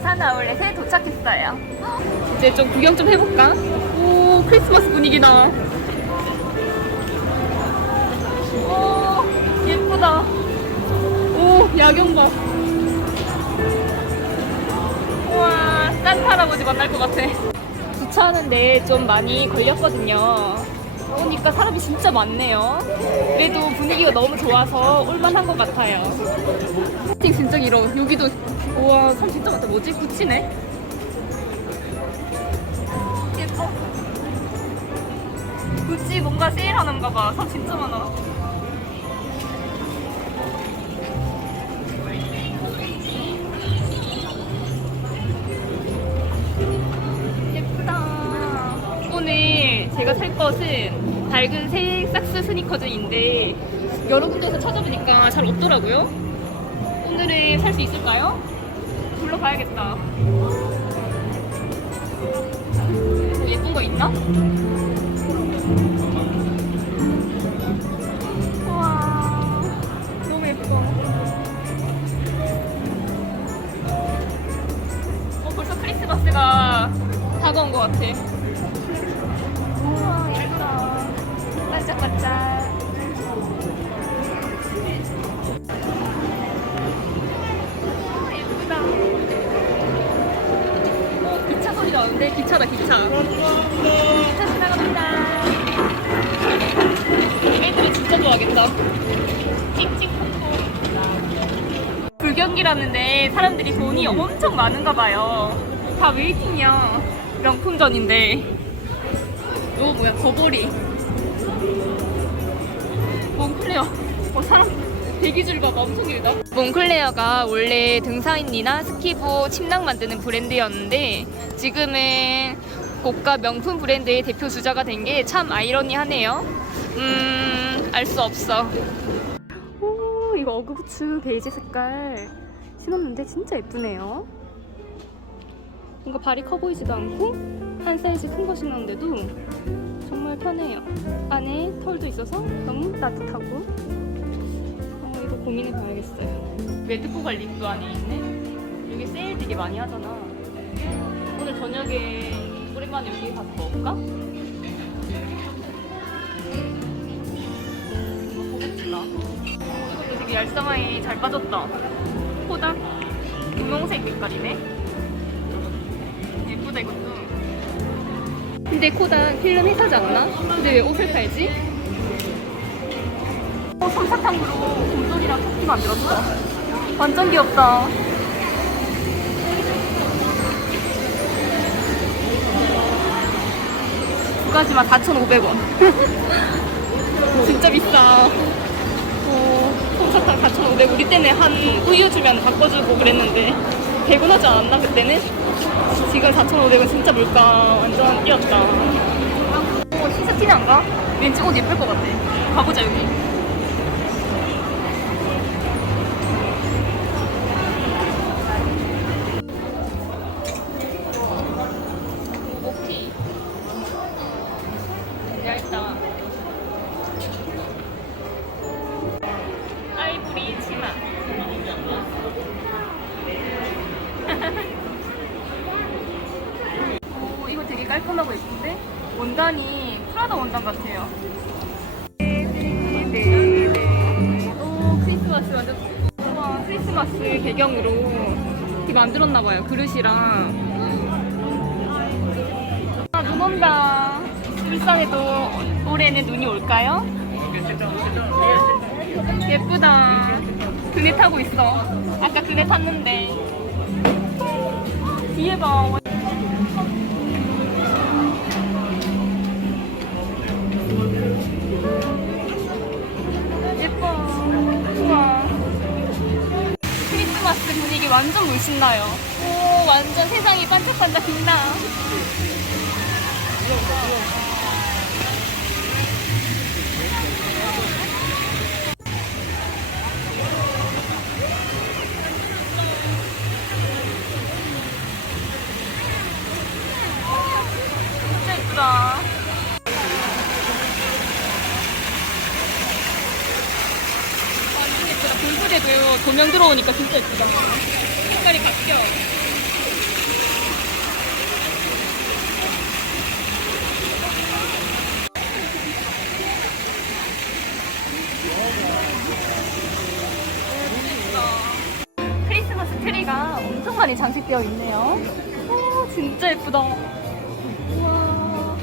부산 아울렛에 도착했어요. 이제 좀 구경 좀 해볼까? 오, 크리스마스 분위기다. 오, 예쁘다. 오, 야경 봐. 우와, 산타 할아버지 만날 것 같아. 주차하는데 좀 많이 걸렸거든요. 오니까 사람이 진짜 많네요. 그래도 분위기가 너무 좋아서 올만한 것 같아요. 팅 진짜 길어. 여기도 우와 사람 진짜 많다. 뭐지? 구치네. 예뻐. 구찌 뭔가 세일하는가 봐. 사람 진짜 많아. 예쁘다. 오늘 제가 살 것은 밝은 색 삭스 스니커즈인데 여러 군데에서 찾아보니까 잘 없더라고요. 오늘은 살 수 있을까요? 뭐 예쁜 거 있나? 기차다, 기차. 기차 지나갑니다. 애들이 진짜 좋아하겠다. 찍찍 불경기라는데 사람들이 돈이 엄청 많은가 봐요. 다 웨이팅이야. 명품전인데. 이거 뭐야, 거보리. 몽클레어. 어, 사람 대기줄 봐봐, 엄청 길다. 몽클레어가 원래 등산이나 스키부, 침낭 만드는 브랜드였는데 지금은 고가 명품 브랜드의 대표 주자가 된 게 참 아이러니하네요. 음, 알 수 없어. 오, 이거 어그부츠 베이지 색깔 신었는데 진짜 예쁘네요. 뭔가 발이 커 보이지도 않고 한 사이즈 큰 거 신었는데도 정말 편해요. 안에 털도 있어서 너무 따뜻하고 고민해 봐야겠어요. 매드포갈 립도 안에 있네. 여기 세일 되게 많이 하잖아. 오늘 저녁에 오랜만에 여기 가서 먹을까? 이거 고급지다. 이것도 되게 얄쌍하게 잘 빠졌다. 코다 분홍색 색깔이네. 예쁘다 이것도. 근데 코다 필름 회사지 않나? 근데 왜 옷을 팔지? 어, 솜사탕으로 곰돌이랑 토끼 만들었어. 완전 귀엽다. 두 가지만 4,500원. 진짜 비싸. 어, 솜사탕 4,500원. 우리 때는 한 우유 주면 바꿔주고 그랬는데. 100원 하지 않았나, 그때는? 지금 4,500원 진짜 물가 완전 뛰었다. 오, 시스티는 안 가? 왠지 옷 예쁠 것 같아. 가보자, 여기. 프라다 원단 같아요. 오, 크리스마스 완전. 와, 크리스마스 배경으로 이렇게 만들었나봐요. 그릇이랑. 아, 눈 온다. 울산에도 올해는 눈이 올까요? 예쁘다. 그네 타고 있어. 아까 그네 탔는데. 뒤에 봐. 완전 물씬나요. 오, 완전 세상이 반짝반짝 빛나. 진짜 예쁘다. 예쁘다. 불부대도 조명 들어오니까 진짜 예쁘다. 죠 크리스마스 트리가 엄청 많이 장식되어 있네요. 오, 진짜 예쁘다. 우와.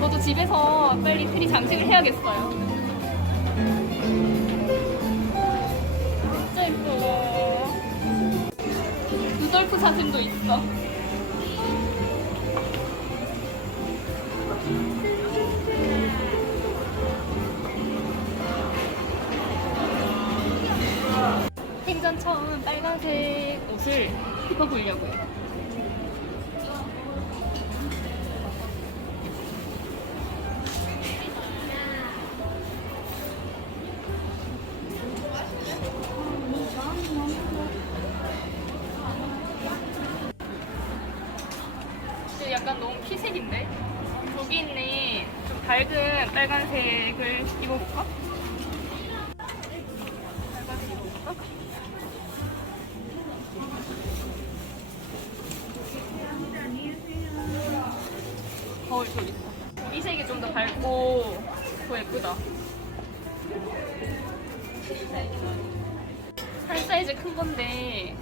저도 집에서 빨리 트리 장식을 해야겠어요. 루돌프 사진도 있어. 생전 처음 빨간색 옷을 입어보려고요. 피색인데? 저기 있는 좀 밝은 빨간색을 입어볼까? 빨간색 입어볼까? 거울 저기 있어. 이 색이 좀 더 밝고 더 예쁘다. 한 사이즈 큰 건데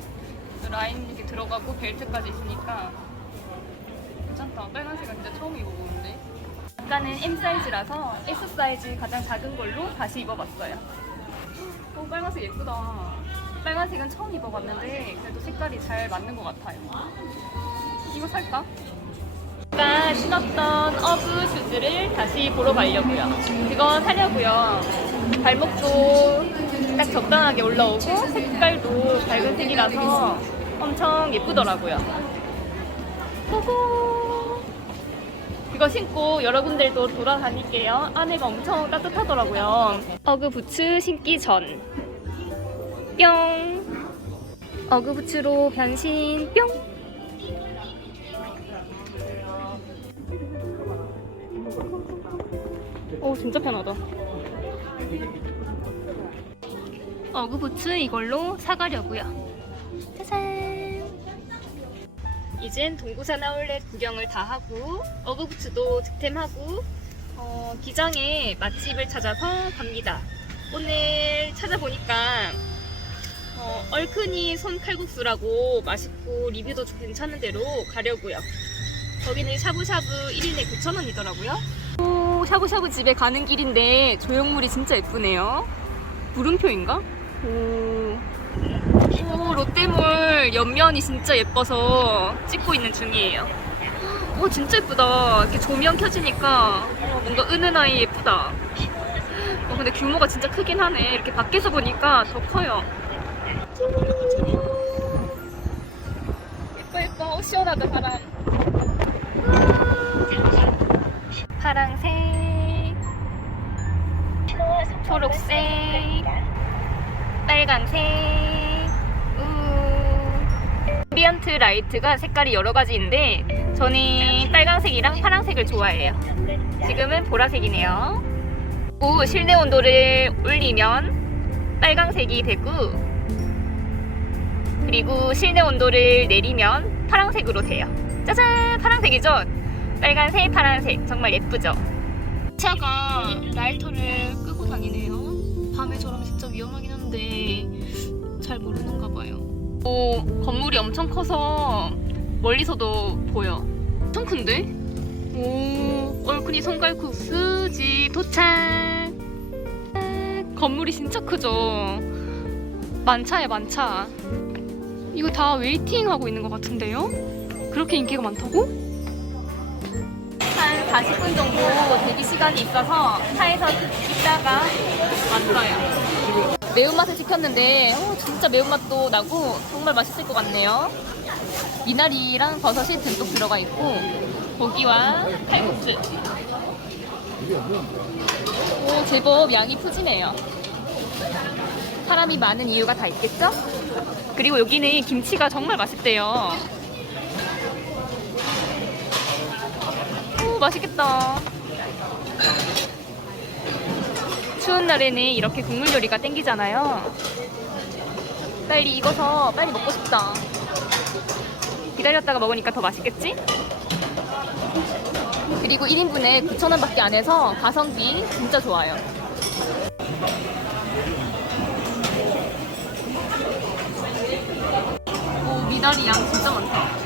라인 이렇게 들어가고 벨트까지 있으니까 괜찮다. 빨간색은 진짜 처음 입어보는데. 아까는 M 사이즈라서 S 사이즈 가장 작은 걸로 다시 입어봤어요. 오 빨간색 예쁘다. 빨간색은 처음 입어봤는데 그래도 색깔이 잘 맞는 것 같아요. 이거 살까? 아까 신었던 어브 슈즈를 다시 보러 가려고요. 그거 사려고요. 발목도 딱 적당하게 올라오고 색깔도 밝은 색이라서 엄청 예쁘더라고요. 고고! 이거 신고 여러분들도 돌아다닐게요. 안에가 엄청 따뜻하더라고요. 어그 부츠 신기 전. 뿅! 어그 부츠로 변신 뿅! 오 진짜 편하다. 어그 부츠 이걸로 사가려고요. 짜잔. 이젠 동구산 아울렛 구경을 다 하고 어그 부츠도 득템하고 어, 기장에 맛집을 찾아서 갑니다. 오늘 찾아보니까 어, 얼큰이 손칼국수라고 맛있고 리뷰도 좀 괜찮은 데로 가려고요. 거기는 샤브샤브 1인에 9,000원이더라고요. 오, 샤브샤브 집에 가는 길인데 조형물이 진짜 예쁘네요. 물음표인가? 오. 오, 롯데몰 옆면이 진짜 예뻐서 찍고 있는 중이에요. 오, 진짜 예쁘다. 이렇게 조명 켜지니까 어, 뭔가 은은하니 예쁘다. 어, 근데 규모가 진짜 크긴 하네. 이렇게 밖에서 보니까 더 커요. 예뻐, 예뻐. 어, 시원하다, 바람. 파랑색, 초록색, 빨간색, 우. 앰비언트 라이트가 색깔이 여러 가지인데 저는 빨간색이랑 파란색을 좋아해요. 지금은 보라색이네요. 후 실내 온도를 올리면 빨강색이 되고 그리고 실내 온도를 내리면 파란색으로 돼요. 짜잔! 파란색이죠? 빨간색, 파란색 정말 예쁘죠? 차가 라이터를 끄고 다니네요. 밤에 저러면 진짜 위험하긴 한데 잘 모르는가 봐요. 오, 건물이 엄청 커서 멀리서도 보여. 엄청 큰데? 오, 얼큰이 손갈국수 집 도착. 건물이 진짜 크죠? 만차야 만차. 이거 다 웨이팅 하고 있는 것 같은데요? 그렇게 인기가 많다고? 한 40분 정도 대기 시간이 있어서 차에서 있다가 왔어요. 매운맛을 시켰는데 어, 진짜 매운맛도 나고 정말 맛있을 것 같네요. 미나리랑 버섯이 듬뿍 들어가 있고 고기와 칼국수. 오 제법 양이 푸짐해요. 사람이 많은 이유가 다 있겠죠? 그리고 여기는 김치가 정말 맛있대요. 오, 맛있겠다. 추운 날에는 이렇게 국물 요리가 땡기잖아요. 빨리 익어서 빨리 먹고 싶다. 기다렸다가 먹으니까 더 맛있겠지? 그리고 1인분에 9,000원 밖에 안 해서 가성비 진짜 좋아요. 미나리 양 진짜 많다.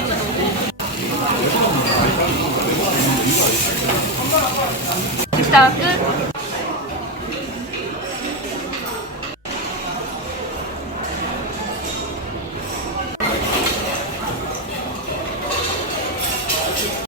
김가루도. 식사 끝.